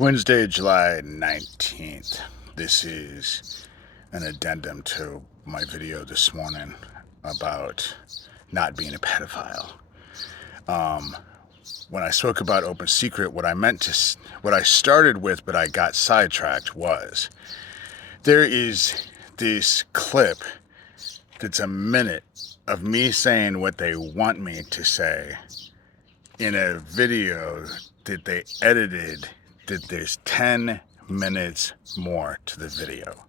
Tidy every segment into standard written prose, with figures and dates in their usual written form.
Wednesday, July 19th. This is an addendum to my video this morning about not being a pedophile. When I spoke about open secret, what I started with, but I got sidetracked, was there is this clip that's a minute of me saying what they want me to say in a video that they edited, that there's 10 minutes more to the video.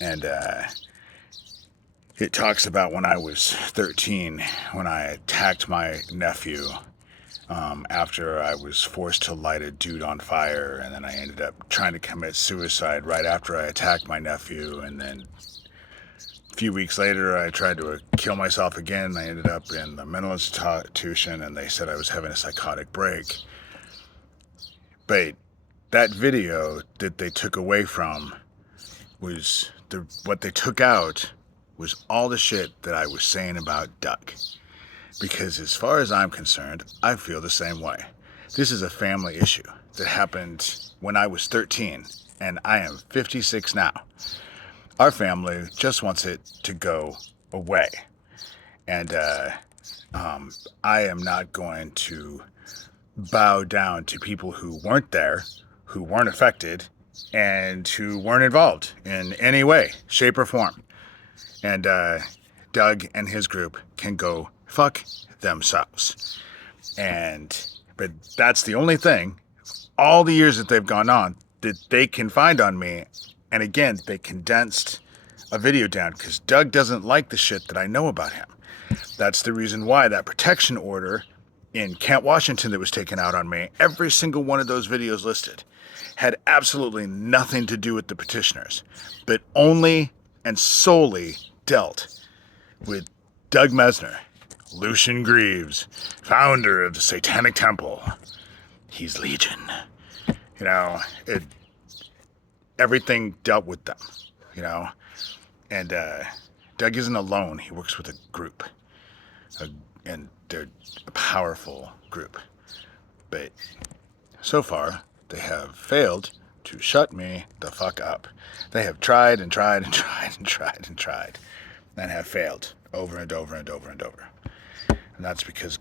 And it talks about when I was 13, when I attacked my nephew after I was forced to light a dude on fire, and then I ended up trying to commit suicide right after I attacked my nephew, and then a few weeks later I tried to kill myself again. I ended up in the mental institution, and they said I was having a psychotic break. But that video that they took away from was what they took out was all the shit that I was saying about Doug. Because as far as I'm concerned, I feel the same way. This is a family issue that happened when I was 13, and I am 56 now. Our family just wants it to go away. And I am not going to bow down to people who weren't there, who weren't affected, and who weren't involved in any way, shape, or form. And Doug and his group can go fuck themselves. But that's the only thing, all the years that they've gone on, that they can find on me. And again, they condensed a video down because Doug doesn't like the shit that I know about him. That's the reason why that protection order in Kent, Washington that was taken out on me, every single one of those videos listed had absolutely nothing to do with the petitioners, but only and solely dealt with Doug Mesner, Lucian Greaves, founder of the Satanic Temple. He's Legion. You know, everything dealt with them, you know. And Doug isn't alone. He works with a group. And they're a powerful group. But so far, they have failed to shut me the fuck up. They have tried and tried and tried and tried and tried and have failed over and over and over and over. And that's because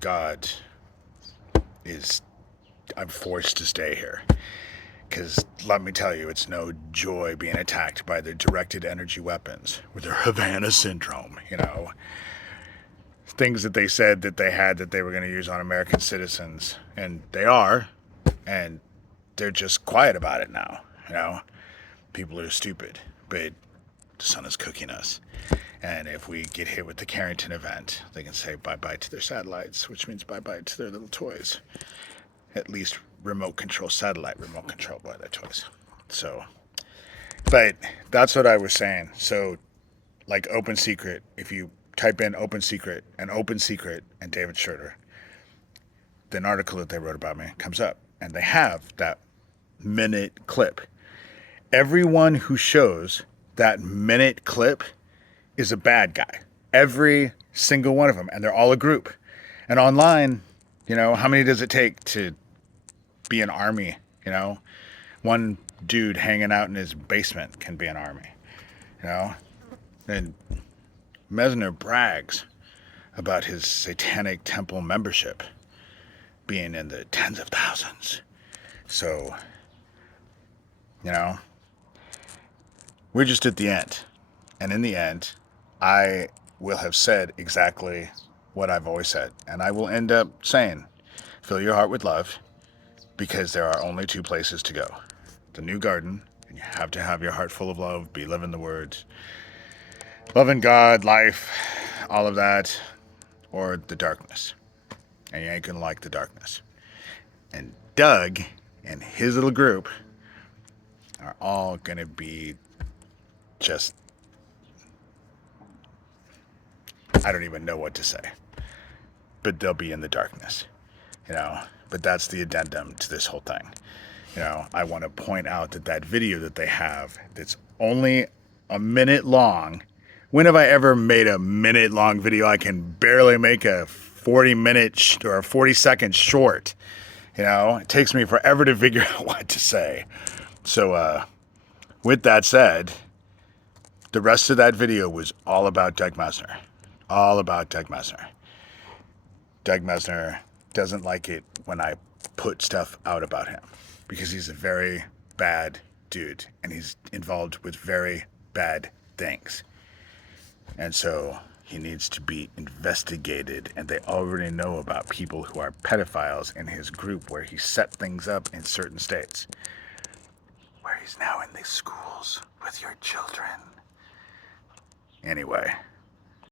I'm forced to stay here. Because let me tell you, it's no joy being attacked by their directed energy weapons with their Havana syndrome, you know. Things that they said that they had that they were going to use on American citizens. And they are. And they're just quiet about it now, you know. People are stupid. But the sun is cooking us. And if we get hit with the Carrington event, they can say bye-bye to their satellites, which means bye-bye to their little toys. At least remote control satellite, remote control by their toys. So, but that's what I was saying. So, like open secret, if you type in open secret and David Schroeder, an article that they wrote about me comes up, and they have that minute clip. Everyone who shows that minute clip is a bad guy. Every single one of them, and they're all a group. And online, you know, how many does it take to be an army, you know? One dude hanging out in his basement can be an army, you know? And Mesner brags about his Satanic Temple membership being in the tens of thousands. So, you know, we're just at the end. And in the end, I will have said exactly what I've always said. And I will end up saying, fill your heart with love, because there are only two places to go. The new garden, and you have to have your heart full of love, be living the words, loving God, life, all of that, or the darkness. And you ain't gonna like the darkness. And Doug and his little group are all gonna be just, I don't even know what to say. But they'll be in the darkness, you know. But that's the addendum to this whole thing. You know, I want to point out that video that they have that's only a minute long. When have I ever made a minute long video? I can barely make a 40-minute or a 40-second short. You know, it takes me forever to figure out what to say. So, with that said, the rest of that video was all about Doug Mesner. All about Doug Mesner. Doug Mesner doesn't like it when I put stuff out about him because he's a very bad dude and he's involved with very bad things. And so he needs to be investigated, and they already know about people who are pedophiles in his group where he set things up in certain states. Where he's now in the schools with your children. Anyway.